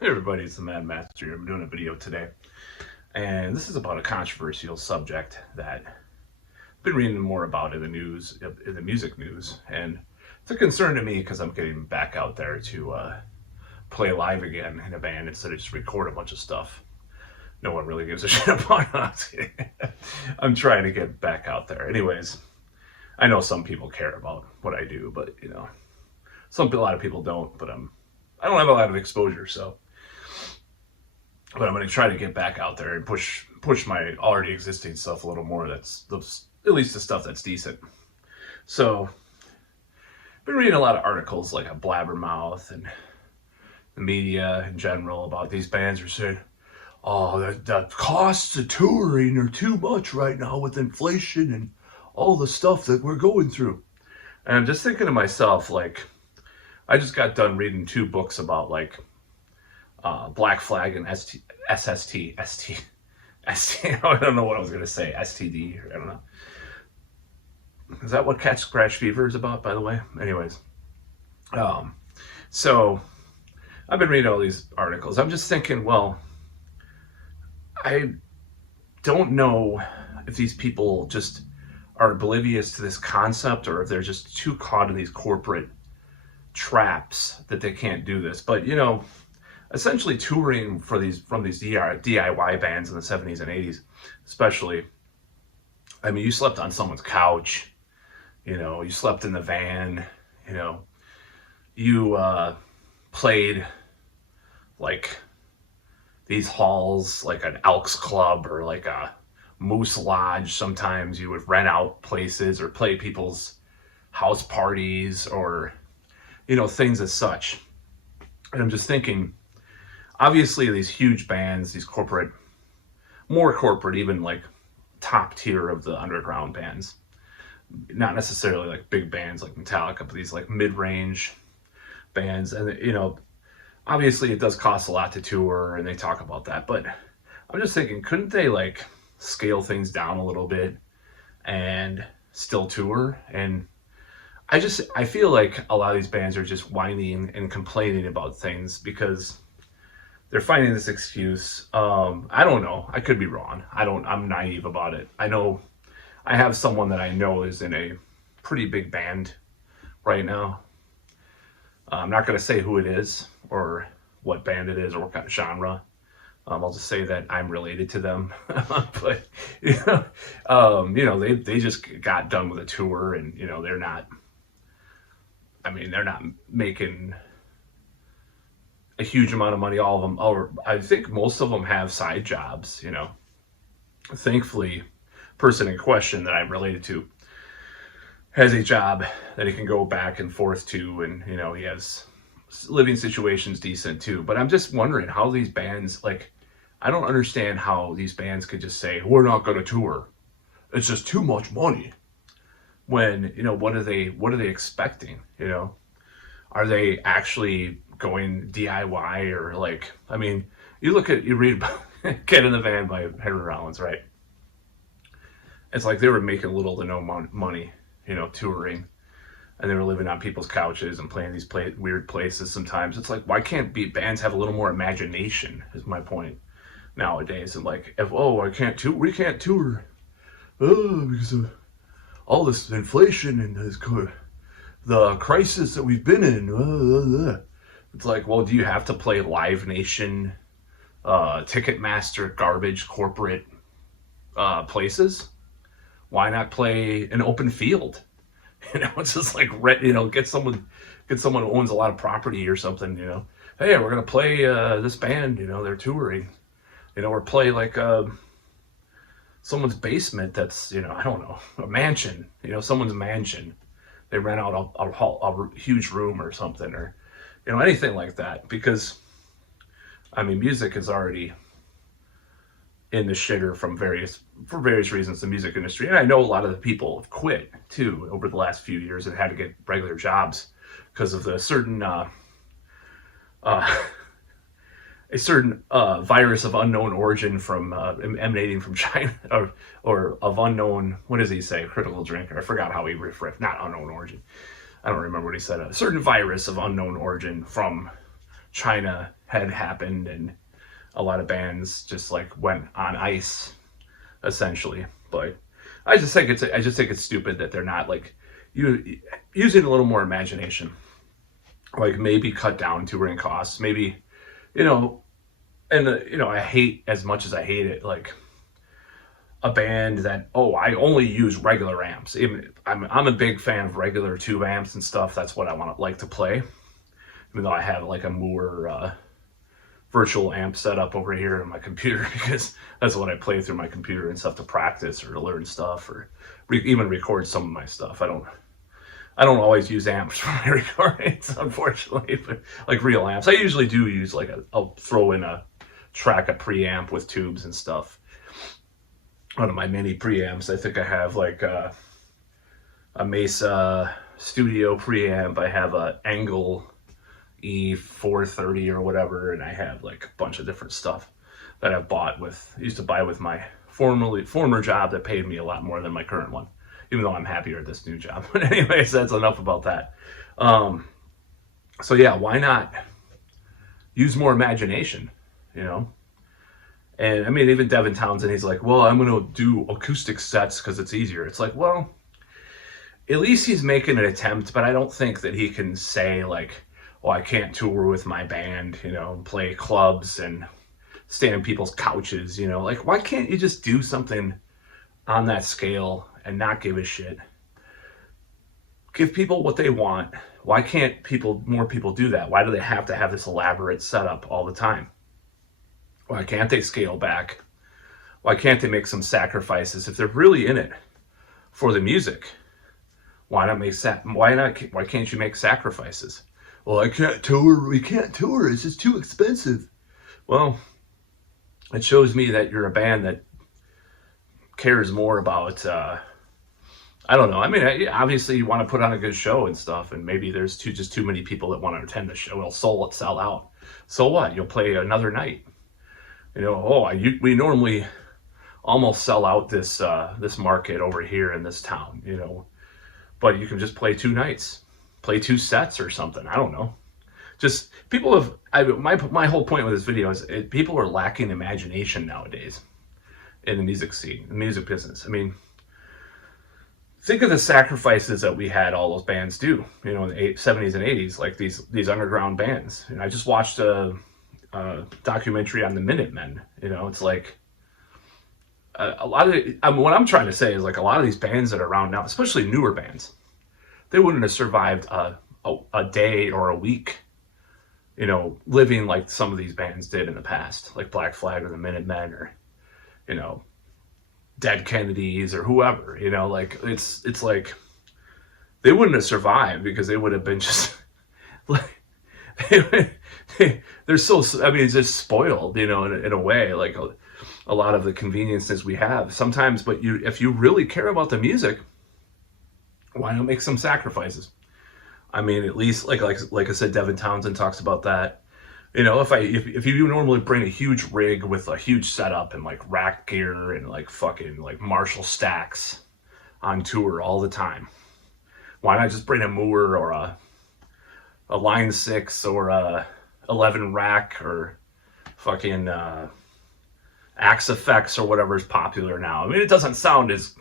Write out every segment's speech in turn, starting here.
Hey everybody, it's the Mad Master. I'm doing a video today, and this is about a controversial subject that I've been reading more about in the news, in the music news, and it's a concern to me because I'm getting back out there to play live again in a band instead of just record a bunch of stuff. No one really gives a shit about us. I'm trying to get back out there. Anyways, I know some people care about what I do, but a lot of people don't. But I don't have a lot of exposure, so but I'm going to try to get back out there and push my already existing stuff a little more. That's at least the stuff that's decent. So I've been reading a lot of articles like a Blabbermouth and the media in general about these bands are saying, oh, the costs of touring are too much right now with inflation and all the stuff that we're going through. And I'm just thinking to myself, like, I just got done reading 2 books about like Black Flag and SST. I don't know what I was going to say. STD. I don't know. Is that what Cat Scratch Fever is about, by the way? Anyways. So I've been reading all these articles. I'm just thinking, well, I don't know if these people just are oblivious to this concept or if they're just too caught in these corporate traps that they can't do this. But essentially touring from these DIY bands in the 70s and 80s, especially. I mean, you slept on someone's couch, you slept in the van, you played like these halls, like an Elks Club or like a Moose Lodge. Sometimes you would rent out places or play people's house parties or, things as such. And I'm just thinking, obviously these huge bands, these more corporate, even like top tier of the underground bands, not necessarily like big bands like Metallica, but these like mid-range bands. And, obviously it does cost a lot to tour and they talk about that, but I'm just thinking, couldn't they like scale things down a little bit and still tour? And I feel like a lot of these bands are just whining and complaining about things because they're finding this excuse. I don't know. I could be wrong. I'm naive about it. I know I have someone that I know is in a pretty big band right now. I'm not going to say who it is or what band it is or what kind of genre. I'll just say that I'm related to them. But, they just got done with a tour and, they're not making a huge amount of money, all of them, or I think most of them have side jobs, Thankfully, person in question that I'm related to has a job that he can go back and forth to, and, he has living situations decent too. But I'm just wondering how these bands, like, I don't understand how these bands could just say, we're not going to tour. It's just too much money. When, what are they expecting? Are they actually going DIY or like, you read about Get in the Van by Henry Rollins, right? It's like they were making little to no money, touring, and they were living on people's couches and playing these weird places sometimes. It's like, why can't bands have a little more imagination is my point nowadays. And like, we can't tour because of all this inflation and the crisis that we've been in. It's like, well, do you have to play Live Nation, Ticketmaster, garbage corporate places? Why not play an open field? It's just like get someone who owns a lot of property or something. Hey, we're gonna play this band. They're touring. Or play like someone's basement. That's I don't know, a mansion. Someone's mansion. They rent out a huge room or something, or anything like that. Because music is already in the shitter for various reasons, the music industry. And I know a lot of the people have quit too over the last few years and had to get regular jobs because of the certain virus of unknown origin from emanating from China, or of unknown, what does he say, critical drinker? I forgot how he riffed, not unknown origin. I don't remember what he said. A certain virus of unknown origin from China had happened, and a lot of bands just like went on ice essentially. But I just think it's stupid that they're not like using a little more imagination. Like maybe cut down touring costs, maybe, you know, and I hate, as much as I hate it, like a band that, oh, I only use regular amps. Even I'm a big fan of regular tube amps and stuff. That's what I want to like to play. Even though I have like a Moore virtual amp set up over here on my computer, because that's what I play through my computer and stuff to practice or to learn stuff, or even record some of my stuff. I don't always use amps for my recordings, unfortunately, but like real amps. I usually do use like I'll throw in a track, a preamp with tubes and stuff. One of my mini preamps, I think I have like a Mesa Studio preamp. I have a Angle E430 or whatever, and I have like a bunch of different stuff that I've used to buy with my former job that paid me a lot more than my current one, even though I'm happier at this new job. But anyways, that's enough about that. So yeah, why not use more imagination, you know? And I mean, even Devin Townsend, he's like, well, I'm going to do acoustic sets because it's easier. It's like, well, at least he's making an attempt, but I don't think that he can say like, oh, I can't tour with my band, you know, play clubs and stay on people's couches, you know? Like, why can't you just do something on that scale and not give a shit? Give people what they want. Why can't more people do that? Why do they have to have this elaborate setup all the time? Why can't they scale back? Why can't they make some sacrifices if they're really in it for the music? Why can't you make sacrifices? Well, I can't tour. We can't tour. It's just too expensive. Well, it shows me that you're a band that cares more about, I don't know. I mean, obviously you want to put on a good show and stuff, and maybe there's just too many people that want to attend the show. It'll sell out. So what? You'll play another night. You know, we normally almost sell out this market over here in this town, you know, but you can just play 2 nights, play 2 sets or something. I don't know. Just my whole point with this video is people are lacking imagination nowadays in the music scene, the music business. I mean, think of the sacrifices that we had all those bands do, you know, in the 70s and 80s, like these underground bands. And I just watched a documentary on the Minutemen. You know, it's like a lot of what I'm trying to say is like a lot of these bands that are around now, especially newer bands, they wouldn't have survived a day or a week, you know, living like some of these bands did in the past, like Black Flag or the Minutemen, or, you know, Dead Kennedys or whoever. You know, like it's like they wouldn't have survived because they would have been just like they're so, I mean, it's just spoiled, you know, in a way, like a lot of the conveniences we have sometimes. But if you really care about the music, why not make some sacrifices? I mean, at least like I said, Devin Townsend talks about that. You know, if you normally bring a huge rig with a huge setup and like rack gear and like fucking like Marshall stacks on tour all the time, why not just bring a Moore or a Line 6 or a 11 rack or fucking Axe Effects or whatever is popular now? I mean, it doesn't sound as,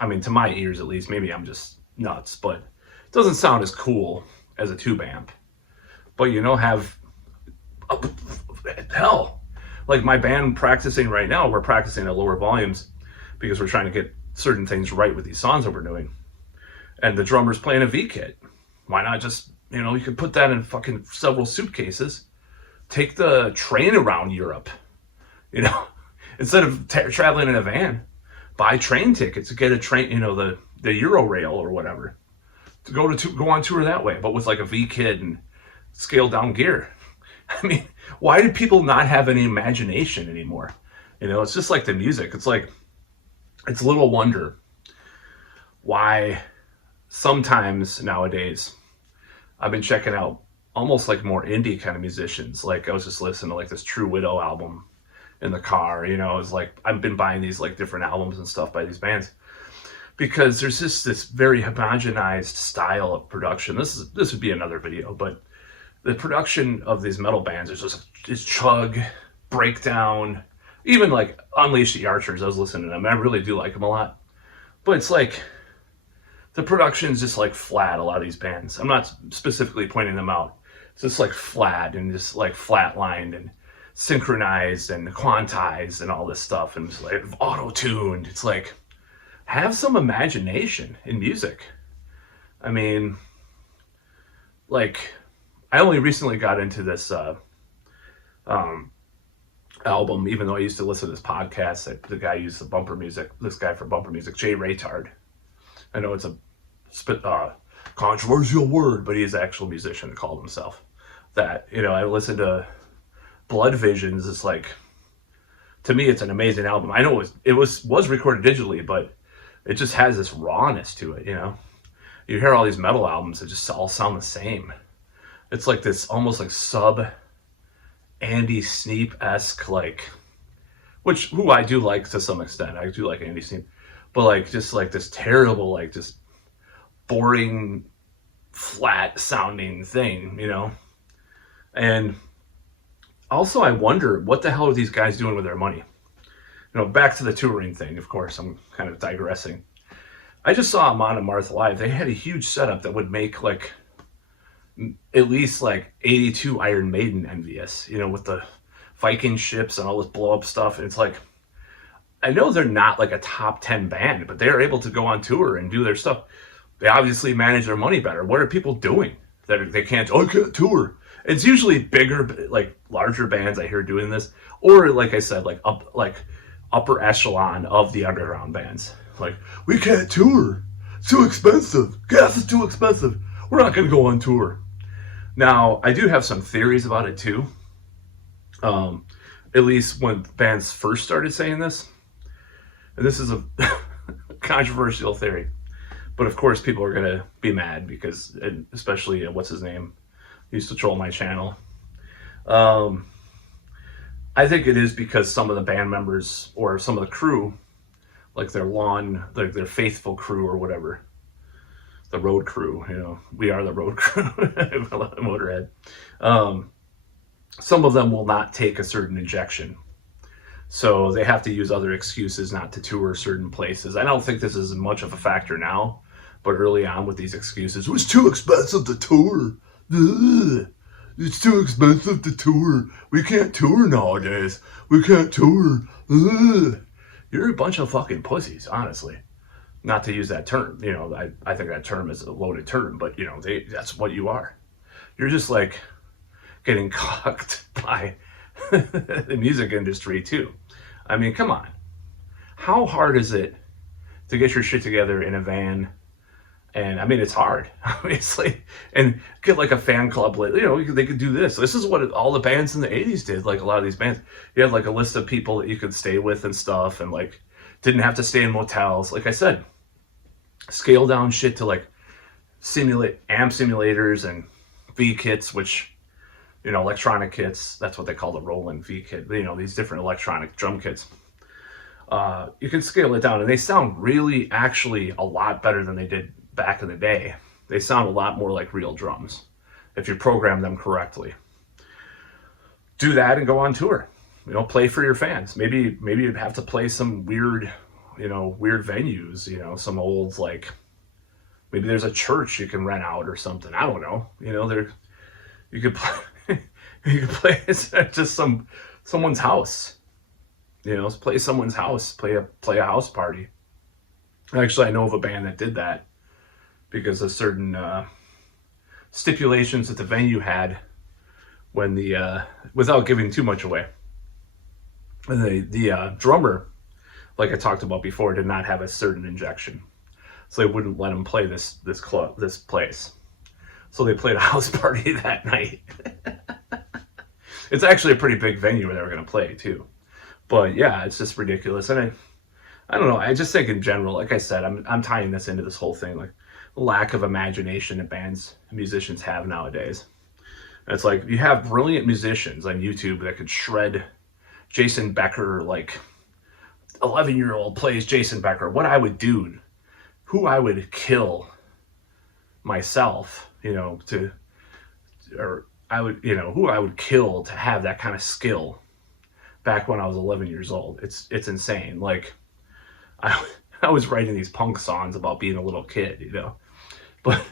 I mean, to my ears at least, maybe I'm just nuts, but it doesn't sound as cool as a tube amp. But, you know, hell, like my band practicing right now, we're practicing at lower volumes because we're trying to get certain things right with these songs that we're doing. And the drummer's playing a V-kit. Why not just, you know, you could put that in fucking several suitcases, take the train around Europe, you know, instead of traveling in a van, buy train tickets to get a train, you know, the Eurorail or whatever, to go on tour that way, but with like a V-kit and scaled down gear. I mean, why do people not have any imagination anymore? You know, it's just like the music. It's like, it's little wonder why sometimes nowadays I've been checking out almost like more indie kind of musicians. Like I was just listening to like this True Widow album in the car, you know. It's like I've been buying these like different albums and stuff by these bands because there's just this very homogenized style of production. This would be another video, but the production of these metal bands is just is chug, breakdown, even like Unleash the Archers. I was listening to them. I really do like them a lot, but it's like the production's just like flat. A lot of these bands. I'm not specifically pointing them out. It's just like flat and just like flatlined and synchronized and quantized and all this stuff and it's like auto-tuned. It's like, have some imagination in music. I mean, like, I only recently got into this album, even though I used to listen to this podcast that the guy used the bumper music, this guy for bumper music, Jay Raytard. I know it's a controversial word, but he's an actual musician that called himself that. You know, I listened to Blood Visions. It's like, to me, it's an amazing album. I know it was recorded digitally, but it just has this rawness to it, you know? You hear all these metal albums that just all sound the same. It's like this almost like sub Andy Sneap-esque, like, who I do like to some extent. I do like Andy Sneap, but like just like this terrible, like just boring, flat sounding thing, you know? And also I wonder what the hell are these guys doing with their money? You know, back to the touring thing, of course, I'm kind of digressing. I just saw Amon Amarth live. They had a huge setup that would make like at least like 82 Iron Maiden envious, you know, with the Viking ships and all this blow up stuff. And it's like, I know they're not like a top 10 band, but they're able to go on tour and do their stuff. They obviously manage their money better. What are people doing that they can't? Oh, I can't tour. It's usually bigger, like larger bands I hear doing this, or like I said, like upper echelon of the underground bands. Like, we can't tour. It's too expensive. Gas is too expensive. We're not going to go on tour. Now, I do have some theories about it too. At least when bands first started saying this. And this is a controversial theory. But of course, people are going to be mad because, especially, what's his name? He used to troll my channel. I think it is because some of the band members or some of the crew, like their faithful crew or whatever, the road crew, you know, we are the road crew, Motorhead. Some of them will not take a certain injection. So they have to use other excuses not to tour certain places. I don't think this is much of a factor now, but early on with these excuses, it was too expensive to tour. Ugh. It's too expensive to tour. We can't tour nowadays. We can't tour. Ugh. You're a bunch of fucking pussies, honestly. Not to use that term. You know, I think that term is a loaded term, but, you know, that's what you are. You're just, like, getting cucked by the music industry, too. I mean, come on. How hard is it to get your shit together in a van? And I mean, it's hard, obviously, and get like a fan club. You know, they could do this. This is what all the bands in the 80s did. Like a lot of these bands, you had like a list of people that you could stay with and stuff, and like didn't have to stay in motels. Like I said, scale down shit to like amp simulators and V kits, which, you know, electronic kits. That's what they call the Roland V kit. You know, these different electronic drum kits. You can scale it down, and they sound really, actually, a lot better than they did back in the day. They sound a lot more like real drums if you program them correctly. Do that and go on tour. You know, play for your fans. Maybe you'd have to play some weird venues. You know, some old, like, maybe there's a church you can rent out or something. I don't know. You know, you could play. You could play at just someone's house. You know, play someone's house. Play a house party. Actually, I know of a band that did that, because of certain stipulations that the venue had when without giving too much away. And the drummer, like I talked about before, did not have a certain injection. So they wouldn't let him play this place. So they played a house party that night. It's actually a pretty big venue where they were going to play too. But yeah, it's just ridiculous. And I don't know, I just think in general, like I said, I'm tying this into this whole thing, like lack of imagination that bands and musicians have nowadays. And it's like, you have brilliant musicians on YouTube that could shred Jason Becker, like 11-year-old plays Jason Becker. What I would do, who I would kill myself, you know, or I would, who I would kill to have that kind of skill back when I was 11 years old. It's insane. Like, I, I was writing these punk songs about being a little kid, but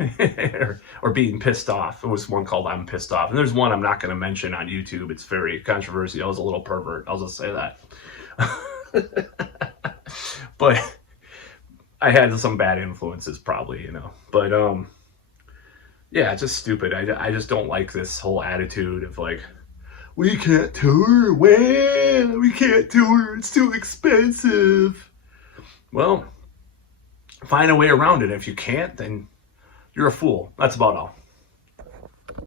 or being pissed off. There was one called "I'm Pissed Off," and there's one I'm not going to mention on YouTube. It's very controversial. I was a little pervert. I'll just say that. But I had some bad influences, probably, But yeah, it's just stupid. I just don't like this whole attitude of like, we can't tour. Well, we can't tour. It's too expensive. Well, find a way around it. If you can't, then you're a fool. That's about all.